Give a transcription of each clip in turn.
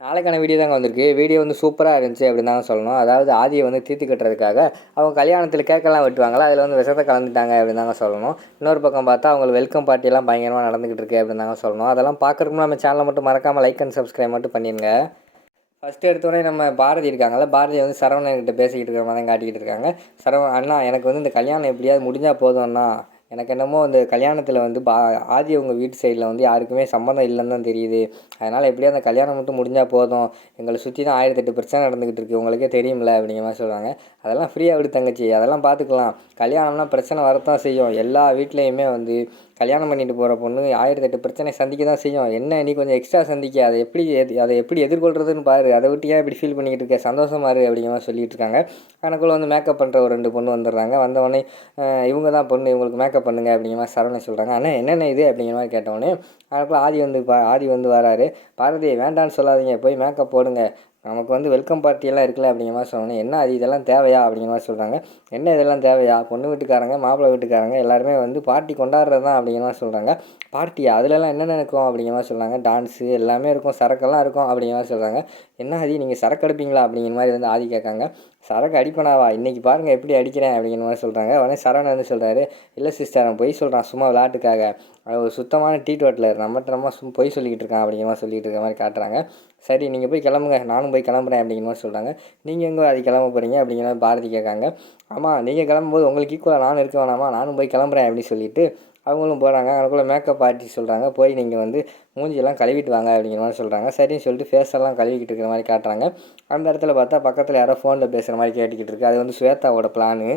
நாளைக்கான வீடியோ தாங்க வந்திருக்கு. வீடியோ வந்து சூப்பராக இருந்துச்சு அப்படின்னு தாங்க சொல்லணும். அதாவது ஆதியை வந்து தீர்த்து கட்டுறதுக்காக அவங்க கல்யாணத்தில் கேக்கெல்லாம் வெட்டுவாங்களா? அதில் வந்து விஷத்தை கலந்துட்டாங்க அப்படின்னு தாங்க சொல்லணும். இன்னொரு பக்கம் பார்த்தா அவங்க வெல்கம் பார்ட்டியெல்லாம் பயங்கரமாக நடந்துக்கிட்டு இருக்கு அப்படின்னு தாங்க சொல்லணும். அதெல்லாம் பார்க்குறதுக்கு நம்ம சேனலை மட்டும் மறக்காமல் லைக் அண்ட் சப்ஸ்கிரைப் மட்டும் பண்ணிடுங்க ஃபஸ்ட்டு எடுத்தோடனே நம்ம பாரதி இருக்காங்கல்ல பாரதி வந்து சரவணன்கிட்ட பேசிக்கிட்டு இருக்கிற மாதிரி தான் காட்டிக்கிட்டு இருக்காங்க. சரவண அண்ணா எனக்கு வந்து இந்த கல்யாணம் எப்படியாவது முடிஞ்சால் போதும் அண்ணா. எனக்கு என்னமோ அந்த கல்யாணத்தில் வந்து பா ஆதி உங்கள் வீட்டு சைடில் வந்து யாருக்குமே சம்மந்தம் இல்லைன்னு தான் தெரியுது. அதனால் எப்படியும் அந்த கல்யாணம் மட்டும் முடிஞ்சால் போதும். எங்களை சுற்றி தான் ஆயிரத்தெட்டு பிரச்சனை நடந்துக்கிட்டு இருக்குது உங்களுக்கே தெரியும்ல அப்படிங்கிற மாதிரி சொல்கிறாங்க அதெல்லாம் ஃப்ரீயாக விடு தங்கச்சி. அதெல்லாம் பார்த்துக்கலாம் கல்யாணம்னா பிரச்சனை வரத்தான் செய்யும். எல்லா வீட்லேயுமே வந்து கல்யாணம் பண்ணிட்டு போகிற பொண்ணு ஆயிரத்தெட்டு பிரச்சனை சந்திக்க தான் செய்யும். என்ன? நீ கொஞ்சம் எக்ஸ்ட்ரா சந்திக்க. அதை எப்படி எது அதை எப்படி எதிர்கொள்கிறதுன்னு பாரு. அதை விட்டு ஏன் இப்படி ஃபீல் பண்ணிக்கிட்டு இருக்க? சந்தோஷமா இரு அப்படிங்கிற மாதிரி சொல்லிட்டு இருக்காங்க. கணக்குள்ள வந்து மேக்கப் பண்ணுற ஒரு ரெண்டு பொண்ணு வந்துடுறாங்க. வந்தவொடனே இவங்க தான் பொண்ணு இவங்களுக்கு மேக்கப் பண்ணுங்க அப்படிங்கிற மாதிரி சரவணை சொல்கிறாங்க ஆனால் என்னென்ன இது? அப்படிங்கிற மாதிரி கேட்டவொடனே அதுக்குள்ள ஆதி வந்து பா ஆதி வந்து வராரு. பாரதி வேண்டான்னு சொல்லாதீங்க. போய் மேக்கப் போடுங்க. நமக்கு வந்து வெல்கம் பார்ட்டியெல்லாம் இருக்குல்ல அப்படிங்கிற மாதிரி சொன்னோன்னே என்ன அது? இதெல்லாம் தேவையா? அப்படிங்கிற மாதிரி சொல்கிறாங்க என்ன இதெல்லாம் தேவையா? பொண்ணு வீட்டுக்காரங்க மாப்பிள்ளை வீட்டுக்காரங்க எல்லாருமே வந்து பார்ட்டி கொண்டாடுறது தான் அப்படிங்கிற மாதிரி சொல்கிறாங்க பார்ட்டியா அதுலலாம் என்னென்ன இருக்கும்? அப்படிங்கிற மாதிரி சொல்கிறாங்க டான்ஸு எல்லாமே இருக்கும் சரக்கெல்லாம் இருக்கும் அப்படிங்கிற மாதிரி சொல்கிறாங்க என்ன ஆதி? நீங்கள் சரக்கு எடுப்பீங்களா? அப்படிங்கிற மாதிரி வந்து ஆதி கேட்காங்க. சரக்கு அடிப்பனாவா? இன்றைக்கி பாருங்கள் எப்படி அடிக்கிறேன் அப்படிங்கிற மாதிரி சொல்கிறாங்க உடனே சரவணன் வந்து சொல்கிறாரு இல்லை சிஸ்டர் அவன் பொய் சொல்கிறான் சும்மா விளாட்டுக்காக அவன் ஒரு சுத்தமான டீ டோட்டில் நம்மகிட்ட நம்ம சும் பொய் சொல்லிக்கிட்டு இருக்கான் அப்படிங்கிற மாதிரி சொல்லிட்டு இருக்க மாதிரி காட்டுறாங்க. சரி நீங்கள் போய் கிளம்புங்க நானும் போய் கிளம்புறேன் அப்படிங்கிற மாதிரி சொல்கிறாங்க நீங்கள் எங்கே அது கிளம்ப போகிறீங்க அப்படிங்கிற மாதிரி பாரதி கேட்காங்க. ஆமாம் நீங்கள் கிளம்பும்போது உங்களுக்கு ஈக்குவலாக நானும் இருக்க வேணாமா? நானும் போய் கிளம்புறேன் அப்படின்னு சொல்லிட்டு அவங்களும் போகிறாங்க அதுக்குள்ளே மேக்கப் ஆர்டிஸ்ட் சொல்கிறாங்க போய் நீங்கள் வந்து மூஞ்சியெல்லாம் கழுவிட்டு வாங்க அப்படிங்கிற மாதிரி சொல்கிறாங்க சரின்னு சொல்லிட்டு ஃபேஸெல்லாம் கழுவிக்கிட்டு இருக்கிற மாதிரி காட்டுறாங்க. அந்த இடத்துல பார்த்தா பக்கத்தில் யாரோ ஃபோனில் பேசுகிற மாதிரி கேட்டுக்கிட்டு இருக்கு. அது வந்து ஸ்வேதாவோட பிளானு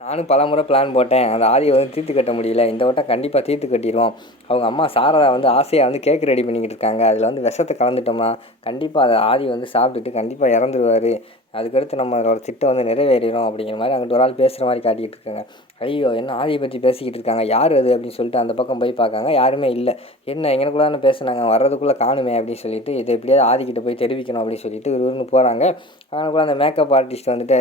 நானும் பல முறை பிளான் போட்டேன். அந்த ஆதியை வந்து தீர்த்து கட்ட முடியல. இந்த வட்டம் கண்டிப்பாக தீர்த்து கட்டிடுவோம். அவங்க அம்மா சாரதா வந்து ஆசையாக வந்து கேக் ரெடி பண்ணிக்கிட்டு இருக்காங்க. அதில் வந்து விஷத்தை கலந்துட்டோம்னா கண்டிப்பாக அதை ஆதி வந்து சாப்பிட்டுட்டு கண்டிப்பாக இறந்துருவார். அதுக்கடுத்து நம்மளோட திட்டம் வந்து நிறைவேறிடும் அப்படிங்கிற மாதிரி அங்கிட்ட ஒரு ஆள் பேசுகிற மாதிரி காட்டிக்கிட்டு இருக்காங்க. ஐயோ என்ன ஆதியை பற்றி பேசிக்கிட்டு இருக்காங்க? யார் அது அப்படின்னு சொல்லிட்டு அந்த பக்கம் போய் பார்க்காங்க. யாருமே இல்லை. என்ன எங்களுக்குள்ள தானே பேசுனாங்க. வர்றதுக்குள்ளே காணுமே அப்படின்னு சொல்லிட்டு இதை எப்படியாவது ஆதிக்கிட்ட போய் தெரிவிக்கணும் அப்படின்னு சொல்லிட்டு விறுவிறுன்னு போகிறாங்க அவனுக்குள்ள அந்த மேக்கப் ஆர்டிஸ்ட் வந்துட்டு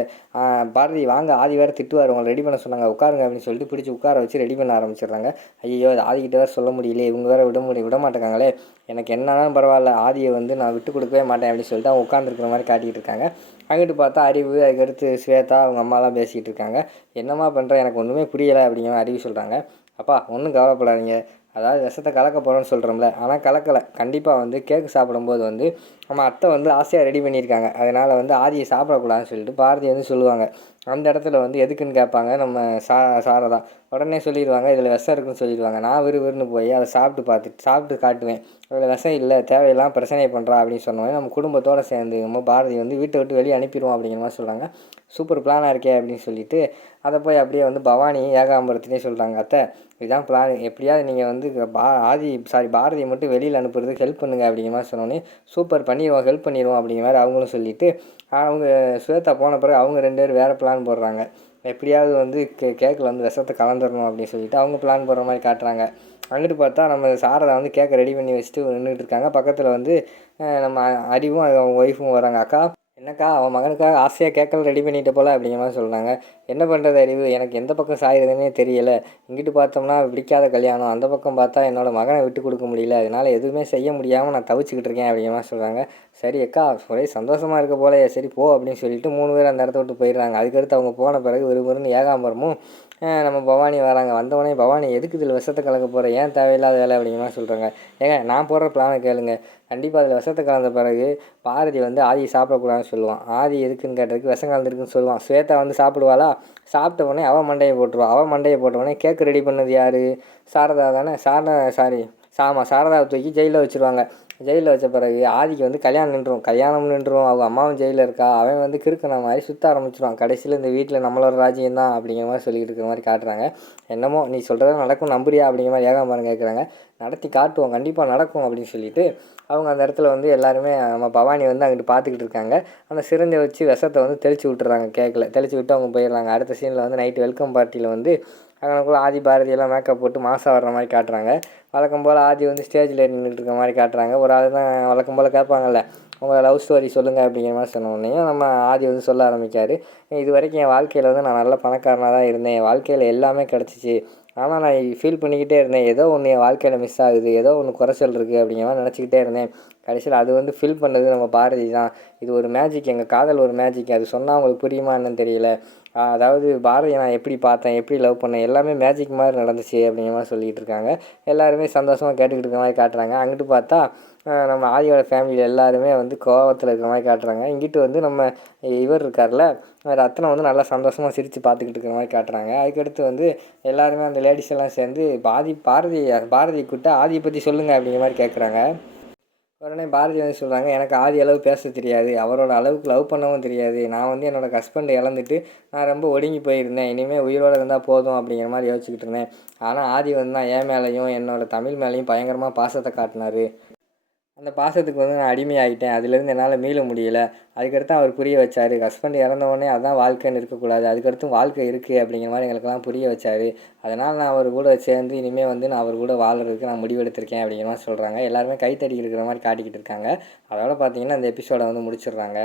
பாரதி வாங்க. ஆதி வேறு திட்டுவார். உங்களை ரெடி பண்ண சொன்னாங்க. உட்காருங்க அப்படின்னு சொல்லிட்டு பிடிச்சி உட்கார வச்சு ரெடி பண்ண ஆரம்பிச்சிடுறாங்க. ஐயோ அது ஆதிக்கிட்ட வேறு சொல்ல முடியல இவங்க வேறு விட முடிய விட மாட்டேங்காங்களே எனக்கு என்னதான் பரவாயில்ல. ஆதியை வந்து நான் விட்டு கொடுக்கவே மாட்டேன் அப்படின்னு சொல்லிட்டு அவங்க உட்காந்துருக்குற மாதிரி காட்டிகிட்டு இருக்காங்க. அங்கிட்டு பார்த்தா அறிவு அதுக்கடுத்து ஸ்வேதா அவங்க அம்மாலாம் பேசிகிட்டு இருக்காங்க. என்னம்மா பண்ணுற எனக்கு ஒன்றுமே புரியலை அப்படிங்கிற அறிவு சொல்கிறாங்க அப்பா ஒன்றும் கவலைப்படாதீங்க. அதாவது விஷத்தை கலக்க போகிறோன்னு சொல்கிறோம்ல ஆனால் கலக்கலை. கண்டிப்பாக வந்து கேக்கு சாப்பிடும்போது வந்து நம்ம அத்தை வந்து ஆசையாக ரெடி பண்ணியிருக்காங்க. அதனால் வந்து ஆதியை சாப்பிடக்கூடாதுன்னு சொல்லிட்டு பாரதி வந்து சொல்லுவாங்க. அந்த இடத்துல வந்து எதுக்குன்னு கேட்பாங்க. நம்ம சா சாரதா உடனே சொல்லிடுவாங்க இதில் விஷம் இருக்குன்னு சொல்லிடுவாங்க. நான் விறுவிறுன்னு போய் அதை சாப்பிட்டு பார்த்துட்டு சாப்பிட்டு காட்டுவேன். அதில் விஷம் இல்லை தேவையெல்லாம் பிரச்சனையை பண்ணுறா அப்படின்னு சொன்னோடனே நம்ம குடும்பத்தோடு சேர்ந்து நம்ம பாரதி வந்து வீட்டை விட்டு வெளியே அனுப்பிடுவோம் அப்படிங்கிற மாதிரி சொல்கிறாங்க சூப்பர் பிளானாக இருக்கே அப்படின்னு சொல்லிட்டு அதை போய் அப்படியே வந்து பவானி ஏகாம்பரத்துலேயே சொல்கிறாங்க அத்தை இதுதான் பிளான் எப்படியாவது நீங்கள் வந்து பா ஆதி சாரி பாரதியை மட்டும் வெளியில் அனுப்புறதுக்கு ஹெல்ப் பண்ணுங்க அப்படிங்கிற மாதிரி சொன்னோன்னே சூப்பர் பண்ணிடுவோம் ஹெல்ப் பண்ணிடுவோம் அப்படிங்கிற மாதிரி அவங்களும் சொல்லிட்டு அவங்க சுவேதா போன பிறகு அவங்க ரெண்டு பேரும் வேறு பிளான் போடுறாங்க. எப்படியாவது வந்து கே கேக்கில் வந்து விஷத்தை கலந்துடணும் அப்படின்னு சொல்லிட்டு அவங்க பிளான் போடுற மாதிரி காட்டுறாங்க. அங்கிட்டு பார்த்தா நம்ம சாரதா வந்து கேக்கை ரெடி பண்ணி வச்சுட்டு நின்றுட்டு இருக்காங்க. பக்கத்தில் வந்து நம்ம அறிவும் அவங்க ஒய்ஃபும் வராங்க அக்கா என்னக்கா அவன் மகனுக்காக ஆசையாக கேட்கல ரெடி பண்ணிட்ட போல அப்படிங்கிற மாதிரி சொல்கிறாங்க என்ன பண்ணுறது அறிவு? எனக்கு எந்த பக்கம் சாயுதுன்னே தெரியலை. இங்கிட்டு பார்த்தோம்னா பிடிக்காத கல்யாணம். அந்த பக்கம் பார்த்தா என்னோடய மகனை விட்டு கொடுக்க முடியல. அதனால் எதுவுமே செய்ய முடியாமல் நான் தவிச்சுக்கிட்டு இருக்கேன் அப்படிங்கிற மாதிரி சொல்கிறாங்க சரி அக்கா ஒரே சந்தோஷமாக இருக்க போல சரி போ அப்படின்னு சொல்லிட்டு மூணு பேர் அந்த இடத்த விட்டு போயிடுறாங்க. அதுக்கடுத்து அவங்க போன பிறகு ஒரு ஏகாம்பரமும் நம்ம பவானி வராங்க. வந்தவொடனே பவானி எதுக்கு இதில் விஷத்தை கலக்க போகிற ஏன் தேவையில்லாத வேலை அப்படிங்கிற சொல்கிறாங்க ஏங்க நான் போடுற பிளானை கேளுங்க. கண்டிப்பாக அதில் விஷத்தை கலந்த பிறகு பாரதி வந்து ஆதி சாப்பிடக்கூடாதுன்னு சொல்லுவான். ஆதி எதுக்குன்னு கேட்டதுக்கு விஷம் கலந்துருக்குன்னு சொல்லுவான். ஸ்வேதா வந்து சாப்பிடுவாளா? சாப்பிட்ட உடனே அவன் மண்டையை போட்டுருவா. அவன் மண்டையை போட்ட உடனே கேக் ரெடி பண்ணது யார்? சாரதா தானே? சாரதா சாரி சாமா சாரதாவை தூக்கி ஜெயிலில் வச்சுருவாங்க. ஜெயிலில் வச்ச பிறகு ஆதிக்கு வந்து கல்யாணம் நின்றும் கல்யாணம் நின்றும் அவங்க அம்மாவும் ஜெயிலில் இருக்கா? அவன் வந்து கிறுக்கின மாதிரி சுற்ற ஆரம்பிச்சிருவான். கடைசியில் இந்த வீட்டில் நம்மளோட ராஜ்யம் தான் அப்படிங்கிற மாதிரி சொல்லிட்டு இருக்கிற மாதிரி காட்டுறாங்க. என்னமோ நீ சொல்கிறத நடக்கும் நம்புறியா? அப்படிங்கிற மாதிரி ஏகாம்பரம் கேட்குறாங்க நடத்தி காட்டுவோம். கண்டிப்பாக நடக்கும் அப்படின்னு சொல்லிட்டு அவங்க அந்த இடத்துல வந்து எல்லாருமே நம்ம பவானி வந்து அங்கிட்டு பார்த்துக்கிட்டு இருக்காங்க. அந்த சிறந்த வச்சு விஷத்தை வந்து தெளிச்சு விட்டுறாங்க கேக்கில். தெளிச்சு விட்டு அவங்க போயிடுறாங்க. அடுத்த சீனில் வந்து நைட்டு வெல்கம் பார்ட்டியில் வந்து அங்கனக்குள்ளே ஆதி பாரதி எல்லாம் மேக்கப் போட்டு மாசாக வர்ற மாதிரி காட்டுறாங்க. வழக்கம் போல் ஆதி வந்து ஸ்டேஜில் நின்றுட்டு இருக்க மாதிரி காட்டுறாங்க. ஒரு ஆள் தான் வழக்கம் போல் கேட்பாங்கல்ல. உங்கள் லவ் ஸ்டோரி சொல்லுங்கள் அப்படிங்கிற மாதிரி சொன்ன உடனேயும் நம்ம ஆதி வந்து சொல்ல ஆரம்பிக்காரு. இது வரைக்கும் என் வாழ்க்கையில் வந்து நான் நல்ல பணக்காரனாக தான் இருந்தேன். என் வாழ்க்கையில் எல்லாமே கிடச்சிச்சு. ஆனால் நான் ஃபீல் பண்ணிக்கிட்டே இருந்தேன். ஏதோ ஒன்று என் வாழ்க்கையில் மிஸ் ஆகுது. ஏதோ ஒன்று குறைச்சல் இருக்குது அப்படிங்கிற மாதிரி நினச்சிக்கிட்டே இருந்தேன். கடைசியில் அது வந்து ஃபில் பண்ணது நம்ம பாரதி தான். இது ஒரு மேஜிக் எங்கள் காதல் ஒரு மேஜிக் அது சொன்னால் அவங்களுக்கு புரியுமா என்னன்னு தெரியல. அதாவது பாரதியை நான் எப்படி பார்த்தேன் எப்படி லவ் பண்ணேன் எல்லாமே மேஜிக் மாதிரி நடந்துச்சு அப்படிங்கிற மாதிரி சொல்லிகிட்டு இருக்காங்க. எல்லாருமே சந்தோஷமாக கேட்டுக்கிட்டு இருக்க மாதிரி காட்டுறாங்க. அங்கிட்டு பார்த்தா நம்ம ஆதியோட ஃபேமிலியில் எல்லாருமே வந்து கோவத்தில் இருக்கிற மாதிரி காட்டுறாங்க. இங்கிட்டு வந்து நம்ம இவர் இருக்கார்ல ரத்னம் வந்து நல்லா சந்தோஷமாக சிரித்து பார்த்துக்கிட்டு இருக்கிற மாதிரி காட்டுறாங்க. அதுக்கடுத்து வந்து எல்லாருமே அந்த லேடிஸ் எல்லாம் சேர்ந்து பாதி பாரதி பாரதி கூட்ட ஆதியை பற்றி சொல்லுங்கள் அப்படிங்கிற மாதிரி கேட்குறாங்க உடனே பாரதி வந்து சொல்கிறாங்க எனக்கு ஆதி அளவு பேச தெரியாது அவரோட அளவுக்கு லவ் பண்ணவும் தெரியாது. நான் வந்து என்னோடய ஹஸ்பண்டை இழந்துட்டு நான் ரொம்ப ஒடுங்கி போயிருந்தேன். இனிமேல் உயிரோடு இருந்தால் போதும் அப்படிங்கிற மாதிரி யோசிச்சுக்கிட்டு இருந்தேன். ஆனால் ஆதி வந்து நான் என் மேலேயும் என்னோடய தமிழ் மேலேயும் பயங்கரமாக பாசத்தை காட்டினார். அந்த பாசத்துக்கு வந்து நான் அடிமையாகிட்டேன் அதுலேருந்து என்னால் மீள முடியலை. அதுக்கடுத்து அவர் புரிய வச்சார். ஹஸ்பண்ட் இறந்தவொடனே அதுதான் வாழ்க்கைன்னு இருக்கக்கூடாது. அதுக்கடுத்து வாழ்க்கை இருக்குது அப்படிங்கிற மாதிரி எங்களுக்கெல்லாம் புரிய வச்சார். அதனால் நான் அவர் கூட சேர்ந்து இனிமேல் வந்து நான் அவர் கூட வாழ்கிறதுக்கு நான் முடிவெடுத்திருக்கேன் அப்படிங்கிற மாதிரி சொல்கிறாங்க எல்லாருமே கைத்தடி இருக்கிற மாதிரி காட்டிக்கிட்டு இருக்காங்க. அதோட பார்த்தீங்கன்னா அந்த எபிசோடை வந்து முடிச்சிடுறாங்க.